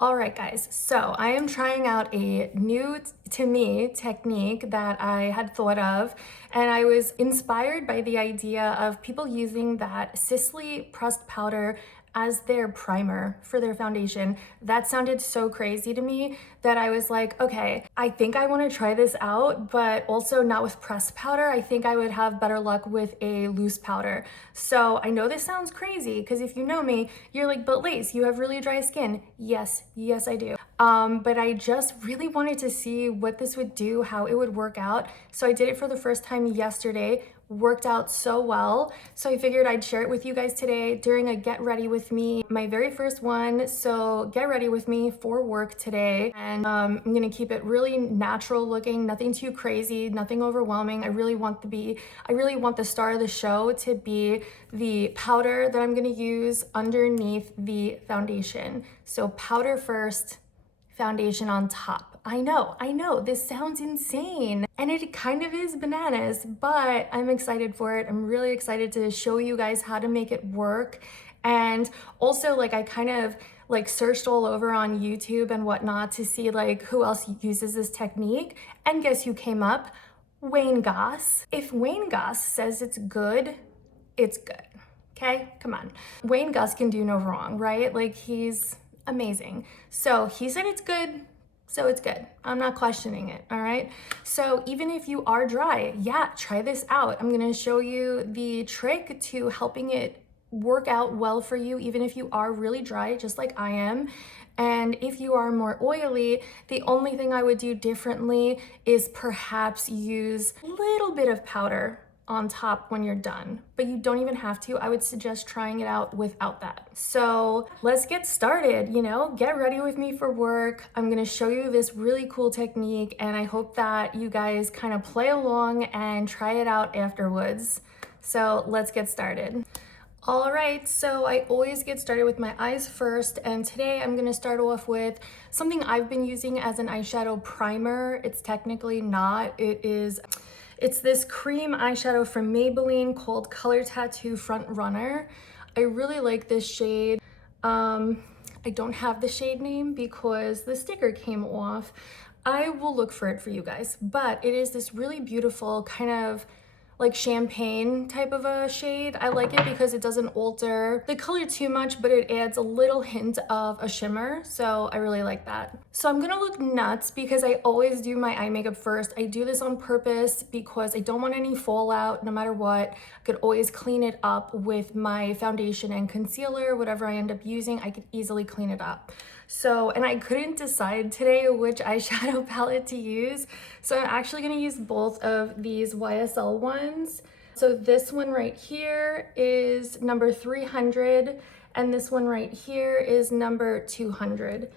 All right, guys, so I am trying out a new to me technique that I had thought of, and I was inspired by the idea of people using that Sisley pressed powder as their primer for their foundation. That sounded so crazy to me that I was like, okay, I think I want to try this out, but also not with pressed powder. I think I would have better luck with a loose powder. So I know this sounds crazy because if you know me, you're like, but Lace, you have really dry skin. Yes, I do. But I just really wanted to see what this would do, how it would work out. So I did it for the first time yesterday. Worked out so well. So I figured I'd share it with you guys today during a get ready with me, my very first one. So get ready with me for work today. And I'm gonna keep it really natural looking, nothing too crazy, nothing overwhelming. I really want the star of the show to be the powder that I'm gonna use underneath the foundation. So powder first, foundation on top. I know, this sounds insane. And it kind of is bananas, but I'm excited for it. I'm really excited to show you guys how to make it work. And also, like, I kind of like searched all over on YouTube and whatnot to see like who else uses this technique. And guess who came up? Wayne Goss. If Wayne Goss says it's good, it's good. Okay, come on. Wayne Goss can do no wrong, right? Like, he's amazing. So he said it's good, so it's good. I'm not questioning it, all right? So even if you are dry, yeah, try this out. I'm gonna show you the trick to helping it work out well for you, even if you are really dry, just like I am. And if you are more oily, the only thing I would do differently is perhaps use a little bit of powder on top when you're done, but you don't even have to. I would suggest trying it out without that. So let's get started, get ready with me for work. I'm gonna show you this really cool technique, and I hope that you guys kind of play along and try it out afterwards. So let's get started. All right, so I always get started with my eyes first, and today I'm gonna start off with something I've been using as an eyeshadow primer. It's technically not, it's this cream eyeshadow from Maybelline called Color Tattoo Front Runner. I really like this shade. I don't have the shade name because the sticker came off. I will look for it for you guys, but it is this really beautiful kind of like champagne type of a shade. I like it because it doesn't alter the color too much, but it adds a little hint of a shimmer. So I really like that. So I'm gonna look nuts because I always do my eye makeup first. I do this on purpose because I don't want any fallout no matter what. I could always clean it up with my foundation and concealer, whatever I end up using, I could easily clean it up. So, and I couldn't decide today which eyeshadow palette to use. So I'm actually gonna use both of these YSL ones. So this one right here is number 300, and this one right here is number 200.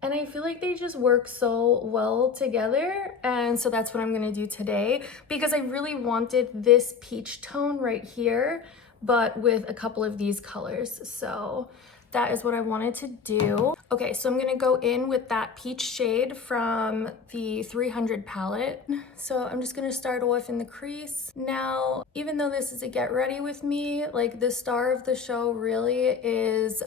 And I feel like they just work so well together. And so that's what I'm gonna do today because I really wanted this peach tone right here, but with a couple of these colors. So that is what I wanted to do. Okay, so I'm gonna go in with that peach shade from the 300 palette. So I'm just gonna start off in the crease. Now, even though this is a get ready with me, like the star of the show really is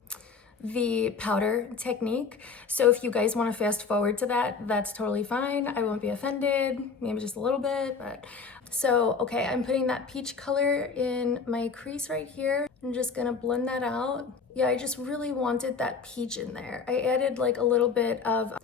the powder technique. So if you guys want to fast forward to that, that's totally fine. I won't be offended, maybe just a little bit, but. So, okay, I'm putting that peach color in my crease right here. I'm just gonna blend that out. Yeah, I just really wanted that peach in there. I added like a little bit of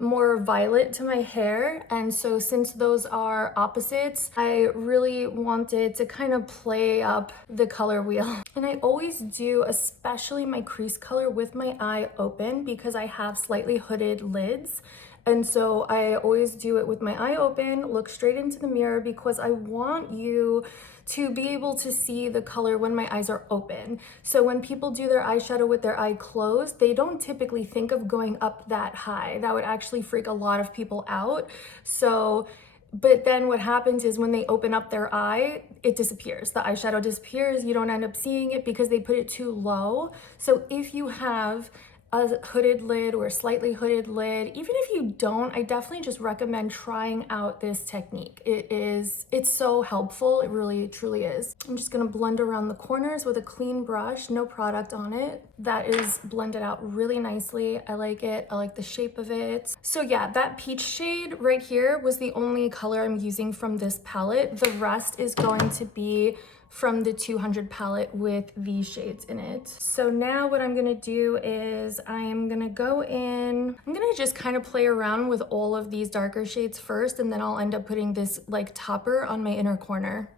more violet to my hair, and so since those are opposites, I really wanted to kind of play up the color wheel. And I always do, especially my crease color, with my eye open because I have slightly hooded lids. And so I always do it with my eye open, look straight into the mirror because I want you to be able to see the color when my eyes are open. So when people do their eyeshadow with their eye closed, they don't typically think of going up that high. That would actually freak a lot of people out. So, but then what happens is when they open up their eye, it disappears. The eyeshadow disappears. You don't end up seeing it because they put it too low. So if you have a hooded lid or a slightly hooded lid, even if you don't, I definitely just recommend trying out this technique. It's so helpful. It really, truly is. I'm just gonna blend around the corners with a clean brush, no product on it. That is blended out really nicely. I like it. I like the shape of it. So yeah, that peach shade right here was the only color I'm using from this palette. The rest is going to be from the 200 palette with these shades in it. So now what I'm gonna do is I'm gonna go in, I'm gonna just kind of play around with all of these darker shades first, and then I'll end up putting this like topper on my inner corner.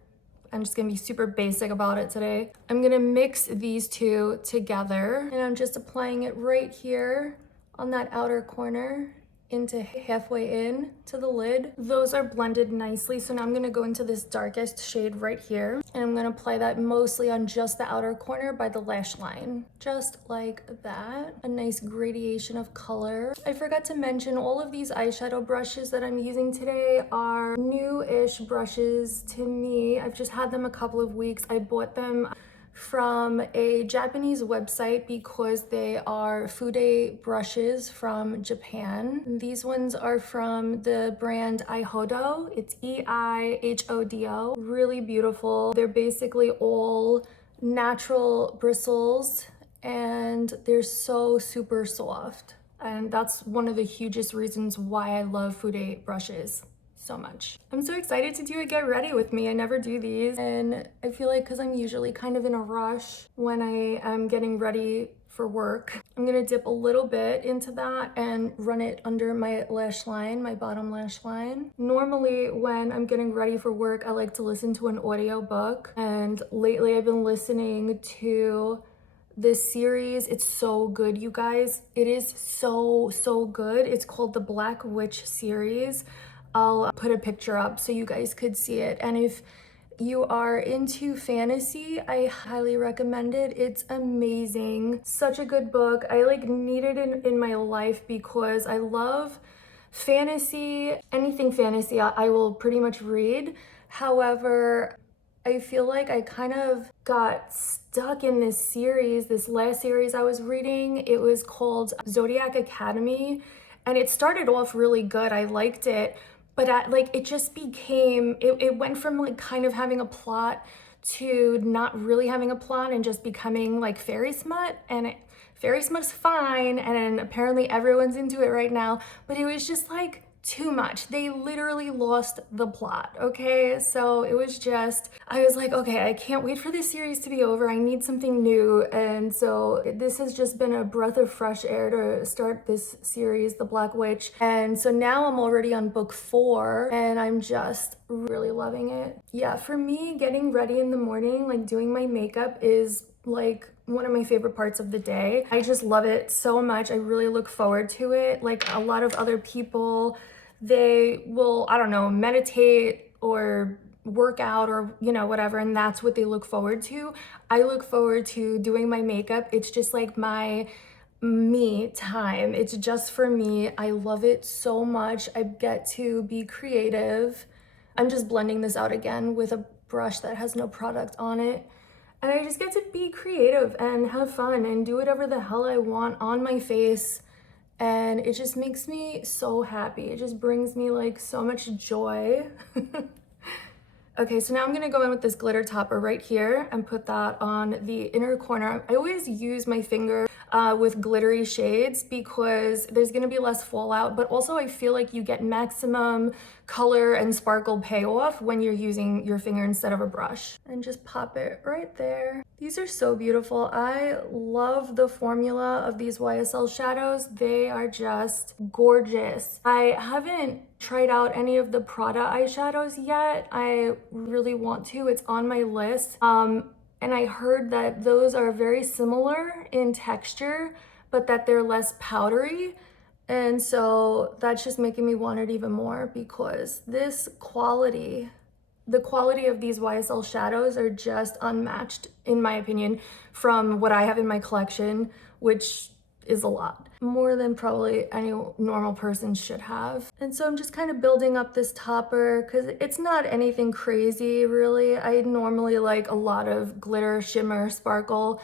I'm just gonna be super basic about it today. I'm gonna mix these two together, and I'm just applying it right here on that outer corner into halfway in to the lid. Those are blended nicely. So now I'm gonna go into this darkest shade right here, and I'm gonna apply that mostly on just the outer corner by the lash line. Just like that. A nice gradation of color. I forgot to mention all of these eyeshadow brushes that I'm using today are new-ish brushes to me. I've just had them a couple of weeks. I bought them from a Japanese website because they are fude brushes from Japan. These ones are from the brand Eihodo. It's E-I-H-O-D-O. Really beautiful. They're basically all natural bristles and they're so super soft. And that's one of the hugest reasons why I love fude brushes so much. I'm so excited to do a get ready with me. I never do these, and I feel like because I'm usually kind of in a rush when I am getting ready for work, I'm gonna dip a little bit into that and run it under my lash line, my bottom lash line. Normally when I'm getting ready for work, I like to listen to an audio book, and lately I've been listening to this series. It's so good, you guys. It is so good. It's called the Black Witch series. I'll put a picture up so you guys could see it. And if you are into fantasy, I highly recommend it. It's amazing. Such a good book. I like need it in my life because I love fantasy. Anything fantasy, I will pretty much read. However, I feel like I kind of got stuck in this series, this last series I was reading. It was called Zodiac Academy, and it started off really good. I liked it. But it just became, it went from like kind of having a plot to not really having a plot and just becoming like fairy smut. And fairy smut's fine, and apparently everyone's into it right now, but it was just like too much. They literally lost the plot, okay? So it was just, I was like, okay, I can't wait for this series to be over. I need something new. And so this has just been a breath of fresh air to start this series, The Black Witch. And so now I'm already on book 4 and I'm just really loving it. Yeah, for me, getting ready in the morning, like doing my makeup is like one of my favorite parts of the day. I just love it so much. I really look forward to it. Like a lot of other people, they will, I don't know, meditate or work out or, you know, whatever, and that's what they look forward to. I look forward to doing my makeup. It's just like my me time. It's just for me. I love it so much. I get to be creative. I'm just blending this out again with a brush that has no product on it. And I just get to be creative and have fun and do whatever the hell I want on my face. And it just makes me so happy. It just brings me like so much joy. Okay, so now I'm gonna go in with this glitter topper right here and put that on the inner corner. I always use my finger with glittery shades because there's gonna be less fallout, but also I feel like you get maximum color and sparkle payoff when you're using your finger instead of a brush. And just pop it right there. These are so beautiful. I love the formula of these YSL shadows. They are just gorgeous. I haven't tried out any of the Prada eyeshadows yet. I really want to. It's on my list. And I heard that those are very similar in texture, but that they're less powdery. And so that's just making me want it even more because this quality, the quality of these YSL shadows are just unmatched, in my opinion, from what I have in my collection, which is a lot. More than probably any normal person should have. And so I'm just kind of building up this topper because it's not anything crazy, really. I normally like a lot of glitter, shimmer, sparkle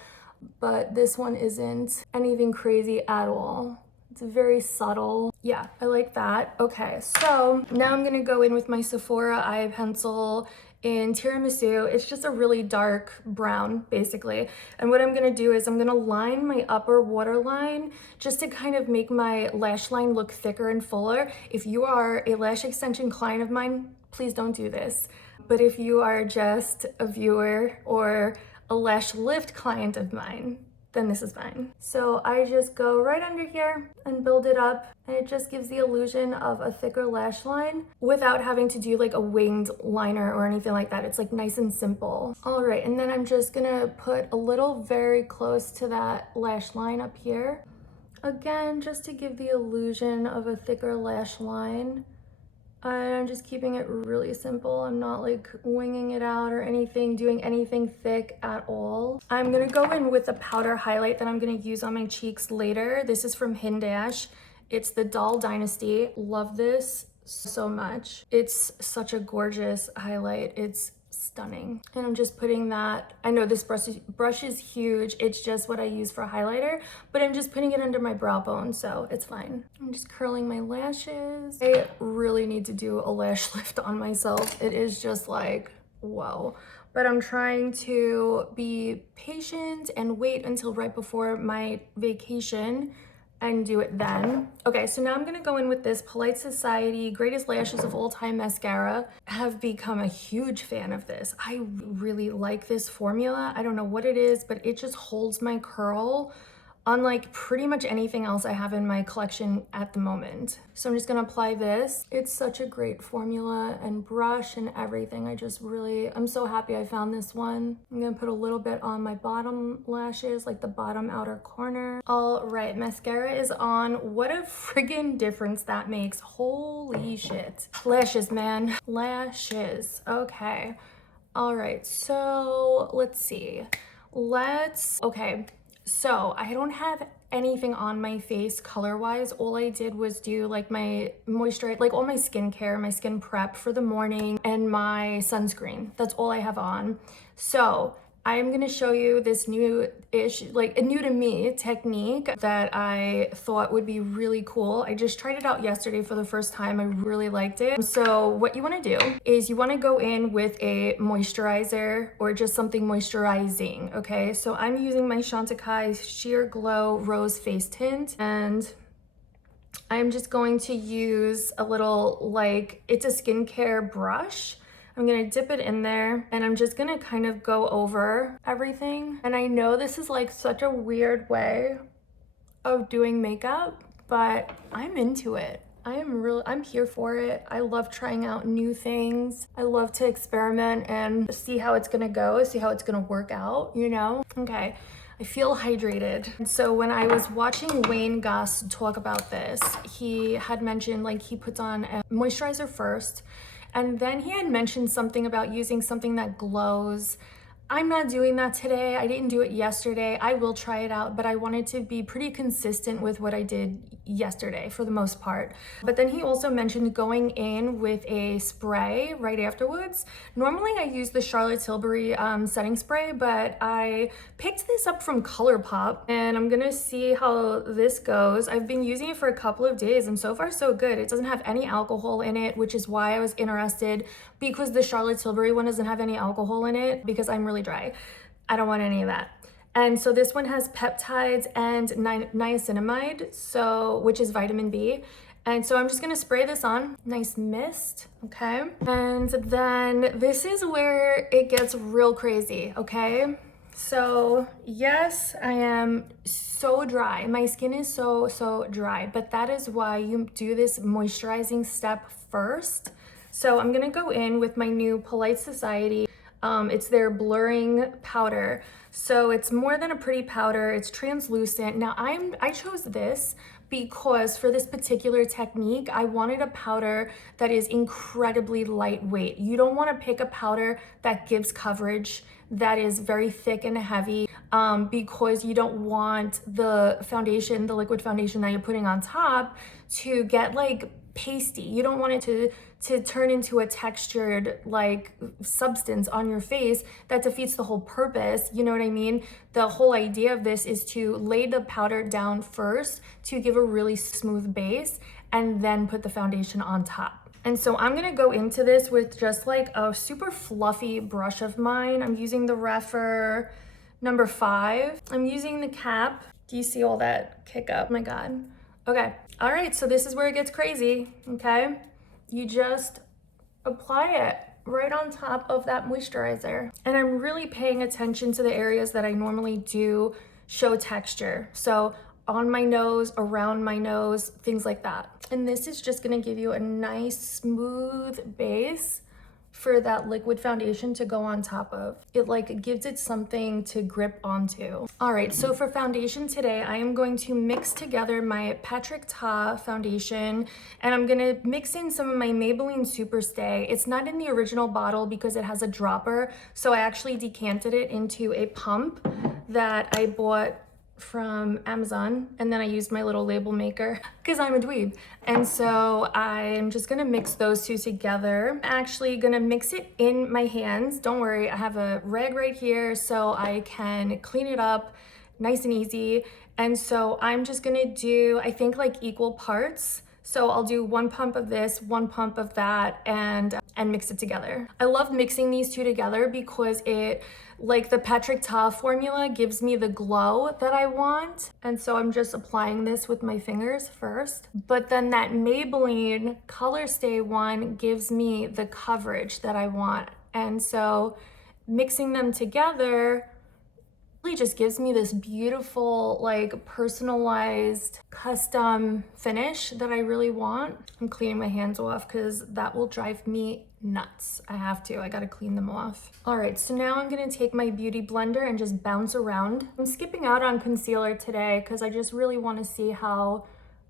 but this one isn't anything crazy at all. It's very subtle. Yeah, I like that. Okay, so now I'm gonna go in with my Sephora eye pencil in Tiramisu. It's just a really dark brown, basically. And what I'm gonna do is I'm gonna line my upper waterline just to kind of make my lash line look thicker and fuller. If you are a lash extension client of mine, please don't do this. But if you are just a viewer or a lash lift client of mine, then this is fine. So I just go right under here and build it up, and it just gives the illusion of a thicker lash line without having to do like a winged liner or anything like that. It's like nice and simple. All right, and then I'm just gonna put a little very close to that lash line up here. Again, just to give the illusion of a thicker lash line. I'm just keeping it really simple. I'm not like winging it out or anything, doing anything thick at all. I'm gonna go in with a powder highlight that I'm gonna use on my cheeks later. This is from Hindash. It's the Doll Dynasty. Love this so much. It's such a gorgeous highlight. It's stunning. And I'm just putting that, I know this brush is huge. It's just what I use for highlighter, but I'm just putting it under my brow bone, so it's fine. I'm just curling my lashes. I really need to do a lash lift on myself. It is just like, whoa. But I'm trying to be patient and wait until right before my vacation and do it then. Okay, so now I'm gonna go in with this Polite Society Greatest Lashes of All Time mascara. I have become a huge fan of this. I really like this formula. I don't know what it is, but it just holds my curl unlike pretty much anything else I have in my collection at the moment. So I'm just gonna apply this. It's such a great formula and brush and everything. I'm so happy I found this one. I'm gonna put a little bit on my bottom lashes, like the bottom outer corner. All right, mascara is on. What a friggin' difference that makes. Holy shit. Lashes, man. Lashes. Okay. All right, so let's see. Okay. So I don't have anything on my face color-wise. All I did was do like my moisturizer, like all my skincare, my skin prep for the morning, and my sunscreen. That's all I have on. So I'm gonna show you this new-ish, like a new to me technique that I thought would be really cool. I just tried it out yesterday for the first time. I really liked it. So what you wanna do is you wanna go in with a moisturizer or just something moisturizing, okay? So I'm using my Chantecaille Sheer Glow Rose Face Tint, and I'm just going to use a little, like, it's a skincare brush. I'm gonna dip it in there, and I'm just gonna kind of go over everything. And I know this is like such a weird way of doing makeup, but I'm into it. I'm here for it. I love trying out new things. I love to experiment and see how it's gonna go, see how it's gonna work out, you know? Okay, I feel hydrated. And so when I was watching Wayne Goss talk about this, he had mentioned like he puts on a moisturizer first, and then he had mentioned something about using something that glows. I'm not doing that today. I didn't do it yesterday. I will try it out, but I wanted to be pretty consistent with what I did yesterday for the most part. But then he also mentioned going in with a spray right afterwards. Normally I use the Charlotte Tilbury setting spray, but I picked this up from ColourPop, and I'm gonna see how this goes. I've been using it for a couple of days, and so far so good. It doesn't have any alcohol in it, which is why I was interested, because the Charlotte Tilbury one doesn't have any alcohol in it, because I'm really dry. I don't want any of that. And so this one has peptides and niacinamide, which is vitamin B. And so I'm just gonna spray this on, nice mist, okay? And then this is where it gets real crazy, okay? So yes, I am so dry. My skin is so dry, but that is why you do this moisturizing step first. So I'm gonna go in with my new Polite Society. It's their blurring powder. So it's more than a pretty powder, it's translucent. Now I chose this because for this particular technique, I wanted a powder that is incredibly lightweight. You don't wanna pick a powder that gives coverage, that is very thick and heavy, because you don't want the foundation, the liquid foundation that you're putting on top, to get like pasty. You don't want it to turn into a textured like substance on your face. That defeats the whole purpose. You know what I mean? The whole idea of this is to lay the powder down first to give a really smooth base and then put the foundation on top. And so I'm gonna go into this with just like a super fluffy brush of mine. I'm using the Refer number 5. I'm using the cap. Do you see all that kick up? Oh my God. Okay. All right. So this is where it gets crazy. Okay. You just apply it right on top of that moisturizer. And I'm really paying attention to the areas that I normally do show texture. So on my nose, around my nose, things like that. And this is just gonna give you a nice smooth base for that liquid foundation to go on top of. It like gives it something to grip onto. All right, so for foundation today, I am going to mix together my Patrick Ta foundation, and I'm gonna mix in some of my Maybelline Superstay. It's not in the original bottle because it has a dropper, so I actually decanted it into a pump that I bought from Amazon, and then I used my little label maker because I'm a dweeb. And so I'm just gonna mix those two together. I'm actually gonna mix it in my hands. Don't worry, I have a rag right here so I can clean it up nice and easy. And so I'm just gonna do, I think like equal parts. So I'll do 1 pump of this, 1 pump of that, and mix it together. I love mixing these two together because it, like the Patrick Ta formula, gives me the glow that I want. And so I'm just applying this with my fingers first. But then that Maybelline Color Stay one gives me the coverage that I want. And so mixing them together just gives me this beautiful, like personalized, custom finish that I really want. I'm cleaning my hands off because that will drive me nuts. I gotta clean them off. All right, so now I'm gonna take my beauty blender and just bounce around. I'm skipping out on concealer today because I just really want to see how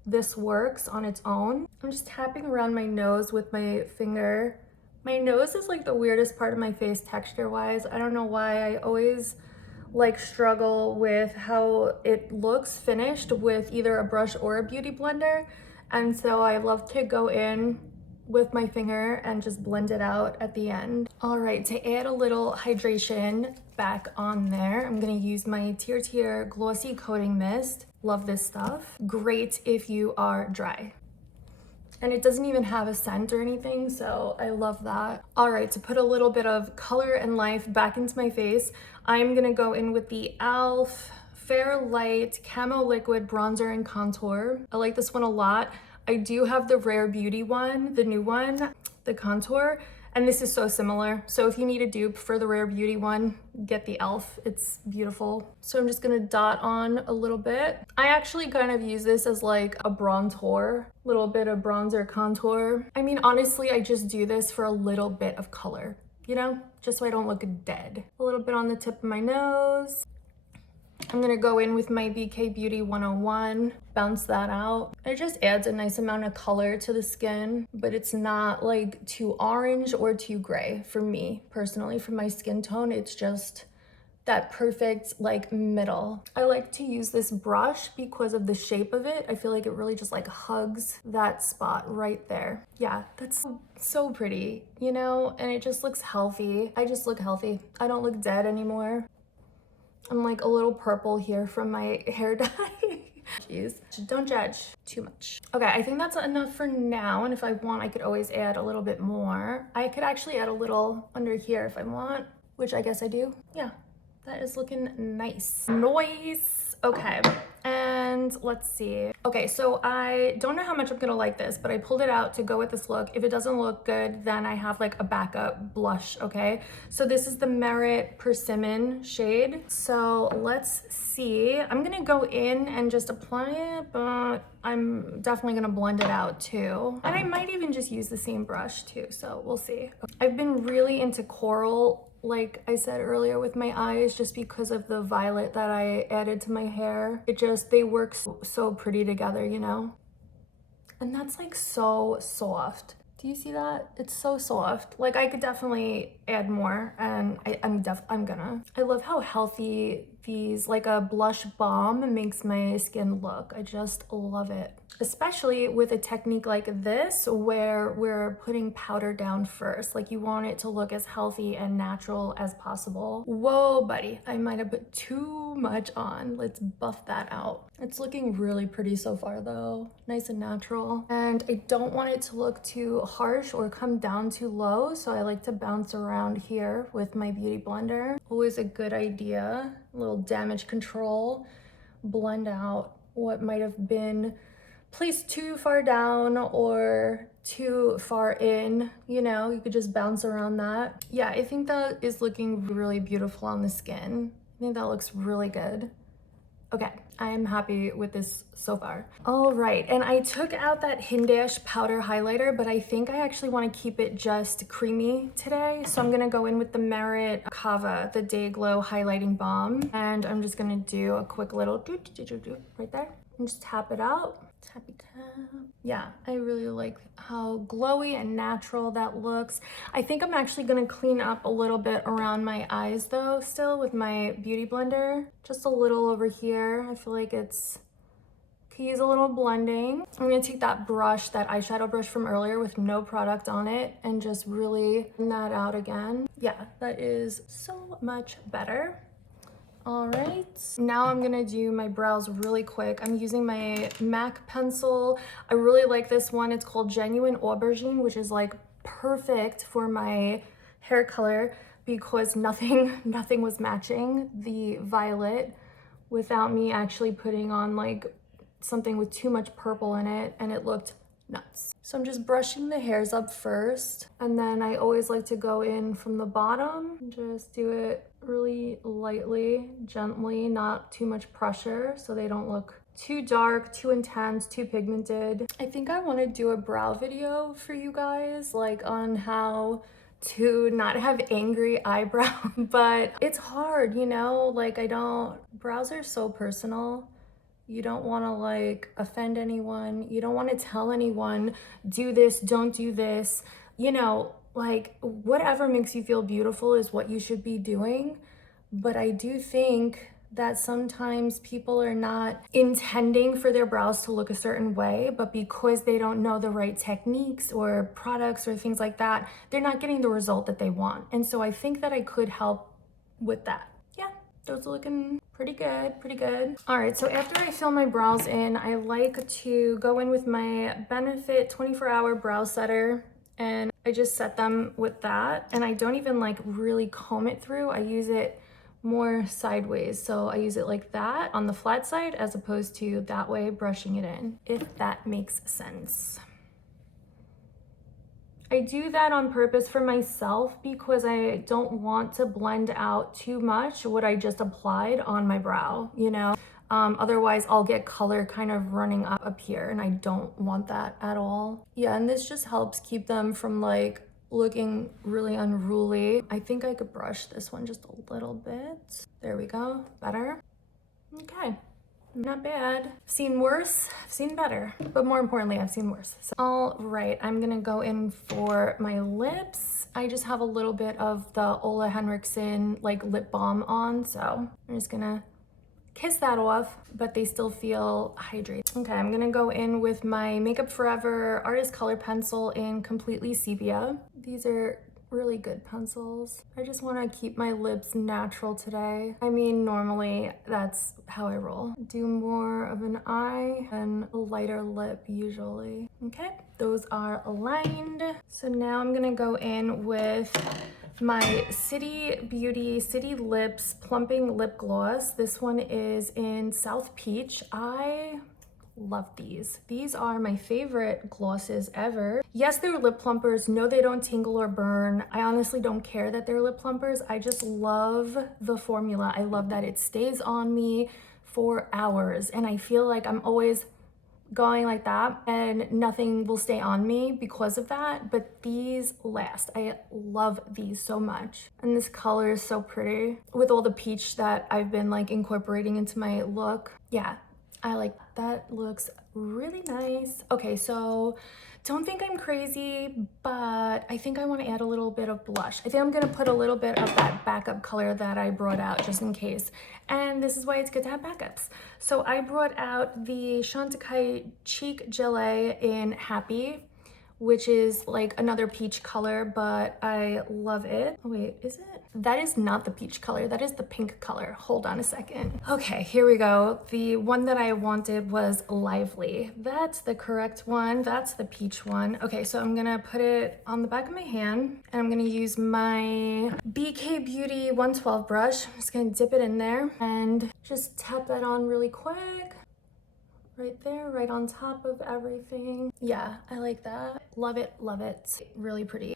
this works on its own. I'm just tapping around my nose with my finger. My nose is like the weirdest part of my face texture wise. I don't know why. I always like struggle with how it looks finished with either a brush or a beauty blender. And so I love to go in with my finger and just blend it out at the end. All right, to add a little hydration back on there, I'm gonna use my Tier Glossy Coating Mist. Love this stuff. Great if you are dry. And it doesn't even have a scent or anything, so I love that. All right, to put a little bit of color and life back into my face, I'm gonna go in with the e.l.f. Fair Light Camo Liquid Bronzer and Contour. I like this one a lot. I do have the Rare Beauty one, the new one, the contour, and this is so similar. So if you need a dupe for the Rare Beauty one, get the e.l.f. It's beautiful. So I'm just gonna dot on a little bit. I actually kind of use this as like a bronzer, little bit of bronzer contour. I mean, honestly, I just do this for a little bit of color, you know, just so I don't look dead. A little bit on the tip of my nose. I'm gonna go in with my BK Beauty 101, bounce that out. It just adds a nice amount of color to the skin, but it's not like too orange or too gray for me personally. For my skin tone, it's just that perfect like middle. I like to use this brush because of the shape of it. I feel like it really just like hugs that spot right there. Yeah, that's so pretty, you know, and it just looks healthy. I just look healthy. I don't look dead anymore. I'm like a little purple here from my hair dye. Jeez, don't judge too much. Okay, I think that's enough for now. And if I want, I could always add a little bit more. I could actually add a little under here if I want, which I guess I do. Yeah, that is looking nice. Noise. Okay, and let's see. Okay, so I don't know how much I'm gonna like this, but I pulled it out to go with this look. If it doesn't look good, then I have like a backup blush, okay? So this is the Merit Persimmon shade. So let's see. I'm gonna go in and just apply it, but I'm definitely gonna blend it out too. And I might even just use the same brush too, so we'll see. I've been really into coral, like I said earlier, with my eyes, just because of the violet that I added to my hair. They work so pretty together, you know? And that's like so soft. Do you see that? It's so soft. Like I could definitely add more, and I'm gonna. I love how healthy these, like a blush balm makes my skin look. I just love it. Especially with a technique like this where we're putting powder down first. Like you want it to look as healthy and natural as possible. Whoa, buddy, I might have put too much on. Let's buff that out. It's looking really pretty so far though. Nice and natural. And I don't want it to look too harsh or come down too low, so I like to bounce around here with my beauty blender. Always a good idea. A little damage control. Blend out what might have been placed too far down or too far in, you know, you could just bounce around that. Yeah, I think that is looking really beautiful on the skin. I think that looks really good. Okay, I am happy with this so far. All right, and I took out that Hindash powder highlighter, but I think I actually want to keep it just creamy today. So I'm gonna go in with the Merit Kava, the Day Glow Highlighting Balm. And I'm just gonna do a quick little right there and just tap it out. Tappy tap. Yeah, I really like how glowy and natural that looks. I think I'm actually gonna clean up a little bit around my eyes though, still with my beauty blender. Just a little over here. I feel like it's could use a little blending. I'm gonna take that brush, that eyeshadow brush from earlier with no product on it, and just really blend that out again. Yeah, that is so much better. All right, now I'm gonna do my brows really quick. I'm using my MAC pencil. I really like this one. It's called Genuine Aubergine, which is like perfect for my hair color because nothing was matching the violet without me actually putting on like something with too much purple in it, and it looked nuts. So I'm just brushing the hairs up first, and then I always like to go in from the bottom. Just do it really lightly, gently, not too much pressure so they don't look too dark, too intense, too pigmented. I think I want to do a brow video for you guys, like on how to not have angry eyebrow, but it's hard, you know, like brows are so personal. You don't want to like offend anyone. You don't want to tell anyone, do this, don't do this. You know, like whatever makes you feel beautiful is what you should be doing. But I do think that sometimes people are not intending for their brows to look a certain way, but because they don't know the right techniques or products or things like that, they're not getting the result that they want. And so I think that I could help with that. Yeah, those are looking pretty good, pretty good. All right, so after I fill my brows in, I like to go in with my Benefit 24-hour brow setter, and I just set them with that. And I don't even like really comb it through. I use it more sideways. So I use it like that on the flat side as opposed to that way brushing it in, if that makes sense. I do that on purpose for myself because I don't want to blend out too much what I just applied on my brow, you know? Otherwise I'll get color kind of running up here, and I don't want that at all. Yeah, and this just helps keep them from like looking really unruly. I think I could brush this one just a little bit. There we go, better. Okay. Not bad. Seen worse, I've seen better, but more importantly, I've seen worse. So, all right, I'm gonna go in for my lips. I just have a little bit of the Ole Henriksen like lip balm on, so I'm just gonna kiss that off, but they still feel hydrated. Okay, I'm gonna go in with my Makeup Forever Artist Color Pencil in Completely Sepia. These are really good pencils. I just want to keep my lips natural today. I mean, normally that's how I roll. Do more of an eye and a lighter lip usually. Okay, those are aligned. So now I'm gonna go in with my City Beauty City Lips Plumping Lip Gloss. This one is in South Peach. I love these. These are my favorite glosses ever. Yes, they're lip plumpers. No, they don't tingle or burn. I honestly don't care that they're lip plumpers. I just love the formula. I love that it stays on me for hours, and I feel like I'm always going like that and nothing will stay on me because of that, but these last. I love these so much, and this color is so pretty with all the peach that I've been like incorporating into my look. Yeah, I like that. that looks really nice. Okay, so don't think I'm crazy, but I think I want to add a little bit of blush. I think I'm gonna put a little bit of that backup color that I brought out just in case. And this is why it's good to have backups. So I brought out the Chantecaille Cheek Gelée in Happy, which is like another peach color, but I love it. Oh wait, is it? That is not the peach color, that is the pink color. Hold on a second. Okay, here we go. The one that I wanted was Lively. That's the correct one, that's the peach one. Okay, so I'm gonna put it on the back of my hand and I'm gonna use my BK Beauty 112 brush. I'm just gonna dip it in there and just tap that on really quick. Right there, right on top of everything. Yeah, I like that. Love it, love it. Really pretty.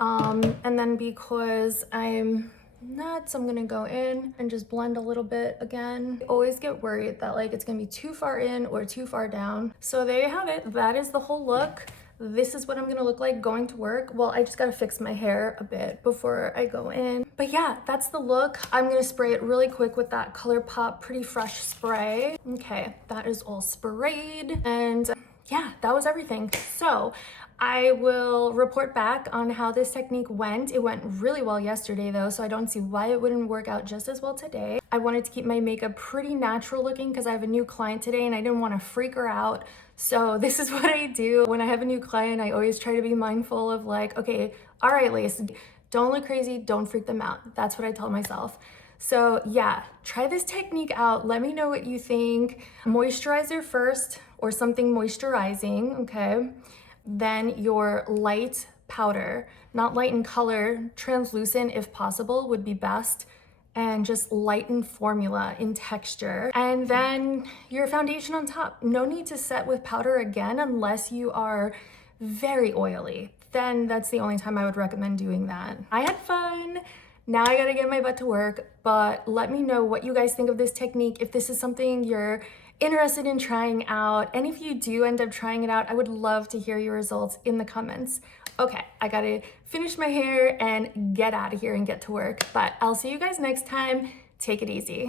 And then because I'm nuts, I'm gonna go in and just blend a little bit again. I always get worried that like it's gonna be too far in or too far down. So there you have it. That is the whole look. This is what I'm gonna look like going to work. Well, I just gotta fix my hair a bit before I go in. But yeah, that's the look. I'm gonna spray it really quick with that ColourPop Pretty Fresh spray. Okay, that is all sprayed. And yeah, that was everything. So I will report back on how this technique went. It went really well yesterday though, so I don't see why it wouldn't work out just as well today. I wanted to keep my makeup pretty natural looking because I have a new client today and I didn't want to freak her out. So this is what I do. When I have a new client, I always try to be mindful of like, okay, all right, Lace, don't look crazy, don't freak them out. That's what I tell myself. So yeah, try this technique out. Let me know what you think. Moisturizer first or something moisturizing, okay? Then your light powder, not light in color, translucent if possible would be best, and just light in formula, in texture. And then your foundation on top. No need to set with powder again unless you are very oily. Then that's the only time I would recommend doing that. I had fun. Now I gotta get my butt to work, but let me know what you guys think of this technique, if this is something you're interested in trying out, and if you do end up trying it out, I would love to hear your results in the comments. Okay, I gotta finish my hair and get out of here and get to work, but I'll see you guys next time. Take it easy.